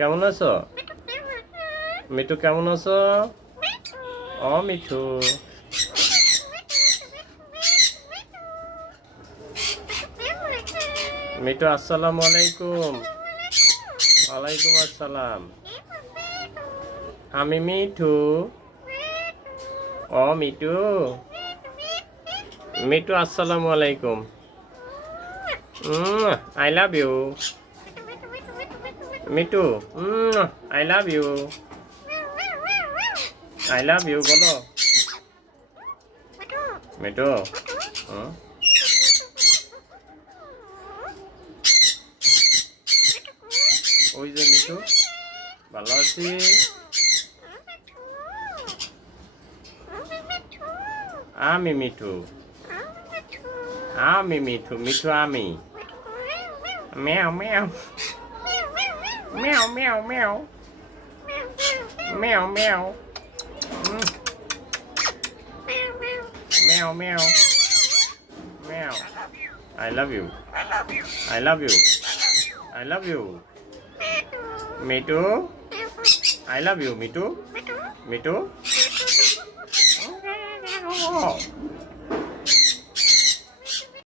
কেমন আছো? মিঠু কেমন আছো? ও মিঠু, মিঠু আসসালামু আলাইকুম। ওয়ালাইকুম আসসালাম। আমি মিঠু। ও মিঠু, মিঠু আসসালামু আলাইকুম। I love you Mithu. I love you, I love you বলো মিঠু। ওই যে মিঠু, ভালো আছি। আমি মিঠু, আমি মিঠু, মিঠু আমি। ম্যাও ম্যাও ম্যাও ম্যাও ম্যাও ম্যাও ম্যাও ম্যাও ম্যাও ম্যাও। I love you. I love you. I love you. Mithu, I love you Mithu. Mithu.